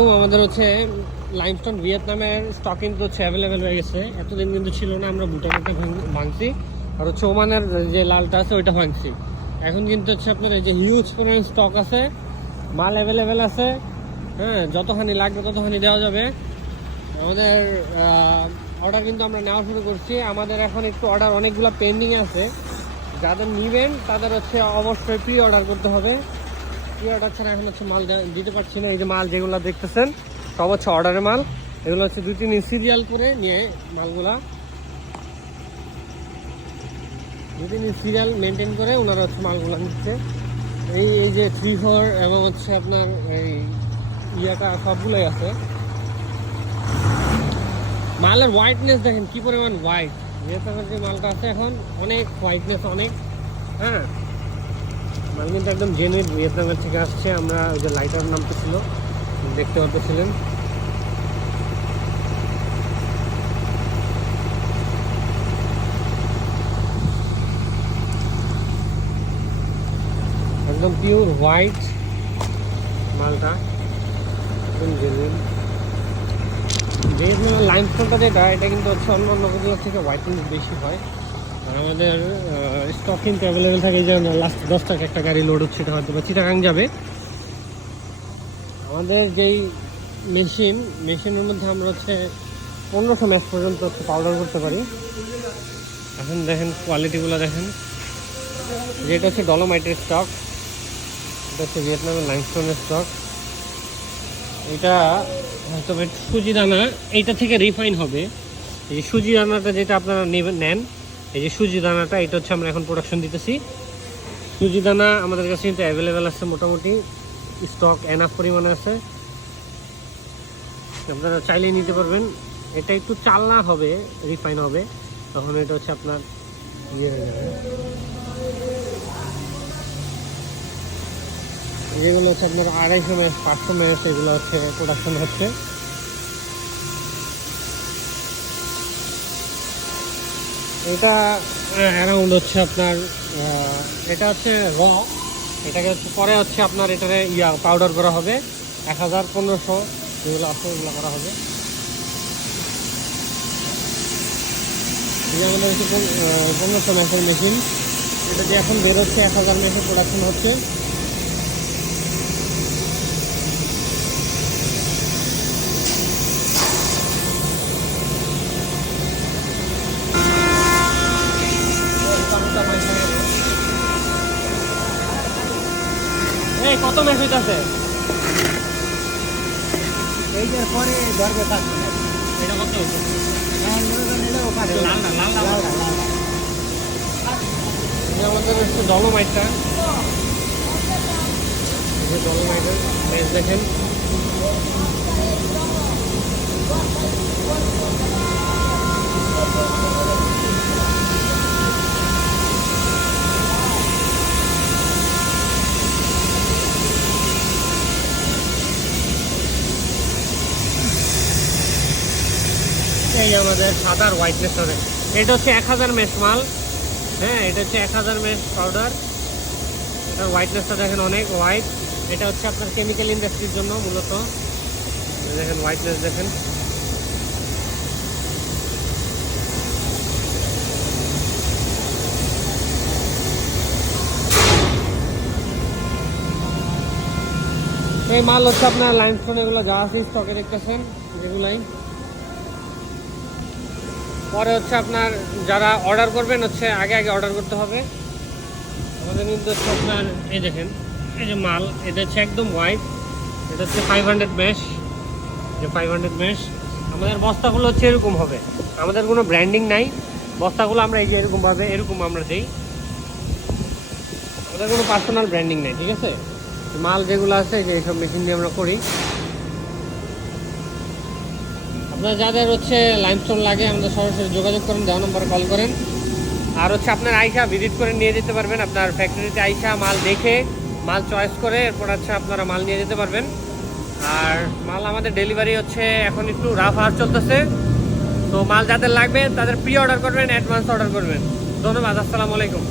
আমাদের হচ্ছে লাইমস্টোন ভিয়েতনামের স্টক কিন্তু হচ্ছে অ্যাভেলেবেল হয়ে গেছে। এতদিন কিন্তু ছিল না, আমরা বুটাটাতে ভাঙছি। আর হচ্ছে ওমানের যে লালটা আছে, ওইটা ভাঙছি। এখন কিন্তু হচ্ছে আপনার এই যে হিউজ পরিমাণ স্টক আছে, মাল অ্যাভেলেবেল আছে হ্যাঁ যতখানি লাগবে ততখানি দেওয়া যাবে। আমাদের অর্ডার কিন্তু আমরা নেওয়া শুরু করছি। আমাদের এখন একটু অর্ডার অনেকগুলো পেন্ডিং আছে। যাদের নিবেন, তাদের হচ্ছে অবশ্যই প্রি অর্ডার করতে হবে। প্রি অর্ডার ছাড়া এখন হচ্ছে মাল দিতে পারছি না। এই যে মাল যেগুলো দেখতেছেন, সব হচ্ছে অর্ডারের মাল। এগুলো হচ্ছে দুই, তিন সিরিয়াল করে নিয়ে মালগুলা। দুই, তিন সিরিয়াল মেনটেন করে ওনারা হচ্ছে মালগুলো নিচ্ছে। এই এই যে থ্রি ফোর এবং হচ্ছে আপনার এই ইয়াটা সবগুলোই আছে। মালের হোয়াইটনেস দেখেন, কি পরিমাণ হোয়াইট ভিয়েতনামের যে মালটা এখন, অনেক হোয়াইটনেস অনেক হ্যাঁ? মাল কিন্তু একদম জেনুইন ভিয়েতনামের থেকে আসছে। আমরা ওই যে লাইটার নামটা ছিল, দেখতে পাচ্ছিলেন একদম পিওর হোয়াইট মালটা, একদম জেনুইন যেহেতু লাইমস্টোনটা যেটা, এটা কিন্তু হচ্ছে অন্য অন্যগুলোর থেকে হোয়াইট কিন্তু বেশি হয়। আর আমাদের স্টক কিন্তু অ্যাভেলেবেল থাকে যে লাস্ট দশ টাকা একটা গাড়ি লোড হচ্ছে, এটা হয়তো বা চিটাগাং যাবে। আমাদের যেই মেশিন মেশিনের মধ্যে আমরা হচ্ছে পনেরোশো ম্যাচ পর্যন্ত হচ্ছে পাউডার করতে পারি। এখন দেখেন কোয়ালিটিগুলো দেখেন। যেটা হচ্ছে ডলোমাইটের স্টক এটা হচ্ছে ভিয়েতনামের লাইমস্টোনের স্টক এটা হয়তো সুজি দানা, এইটা থেকে রিফাইন হবে। এই সুজি দানাটা যেটা আপনারা নেবেন, নেন এই যে সুজি দানাটা এটা হচ্ছে আমরা এখন প্রোডাকশন দিতেছি। সুজি দানা আমাদের কাছে কিন্তু অ্যাভেলেবেল আছে মোটামুটি স্টক এনাফ পরিমাণে আছে। আপনারা চাইলে নিতে পারবেন। এটা একটু চালনা হবে রিফাইন হবে। তখন এটা হচ্ছে আপনার ইয়ে হয়ে যাবে। যেগুলো হচ্ছে আপনার আড়াইশো ম্যাচ পাঁচশো ম্যাচ এগুলো হচ্ছে প্রোডাকশন হচ্ছে। এটা অ্যারাউন্ড হচ্ছে আপনার এটা হচ্ছে র এটাকে হচ্ছে, পরে হচ্ছে আপনার এটারে ইয়া পাউডার করা হবে, এক হাজার পনেরোশো যেগুলো আছে ওগুলো করা হবে। আমাদের হচ্ছে পনেরোশো ম্যাচের মেশিন এটা যে এখন বেরোচ্ছে এক হাজার ম্যাচের প্রোডাকশন হচ্ছে। হইতাছে। এইটার পরে ধরবে থাকবে এটা কত হ্যাঁ মনে করেন এটা না। এই আমাদের হচ্ছে ডলোমাইটটা ডলোমাইটের দেখেন। এই আমাদের সাদার হোয়াইটনেস হবে। এটা হচ্ছে এক হাজার মেশ মাল। হ্যাঁ এটা হচ্ছে এক হাজার মেশ পাউডার এটার হোয়াইটনেসটা দেখেন অনেক হোয়াইট এটা হচ্ছে আপনার কেমিক্যাল ইন্ডাস্ট্রির জন্য মূলত। দেখেন হোয়াইটনেস দেখেন। এই মাল হচ্ছে আপনার লাইমস্টোন এগুলো যা আছে স্টকে দেখতেছেন, যেগুলাই। পরে হচ্ছে আপনার যারা অর্ডার করবেন হচ্ছে আগে আগে অর্ডার করতে হবে। আমাদের কিন্তু হচ্ছে আপনার, এই দেখেন, এই যে মাল, এটা হচ্ছে একদম হোয়াইট এটা হচ্ছে ফাইভ হান্ড্রেড মেশ যে ফাইভ হান্ড্রেড মেশ আমাদের বস্তাগুলো হচ্ছে এরকম হবে। আমাদের কোনো ব্র্যান্ডিং নাই, বস্তাগুলো আমরা এই যে এরকমভাবে, এরকম আমরা দিই। আমাদের কোনো পার্সোনাল ব্র্যান্ডিং নেই, ঠিক আছে? মাল যেগুলো আছে যে এইসব মেশিন দিয়ে আমরা করি। আপনার যাদের হচ্ছে লাইমস্টোন লাগে, আমাদের সরাসরি যোগাযোগ করেন, দেওয়া নম্বরে কল করেন। আর হচ্ছে আপনার আইসা ভিজিট করে নিয়ে যেতে পারবেন, আপনার ফ্যাক্টরিতে আইসা মাল দেখে, মাল চয়েস করে, এরপর হচ্ছে আপনারা মাল নিয়ে যেতে পারবেন। আর মাল আমাদের ডেলিভারি হচ্ছে এখন একটু রাফ হার চলতেছে। তো মাল যাদের লাগবে, তাদের প্রি অর্ডার করবেন অ্যাডভান্স অর্ডার করবেন। ধন্যবাদ, আসসালামু আলাইকুম।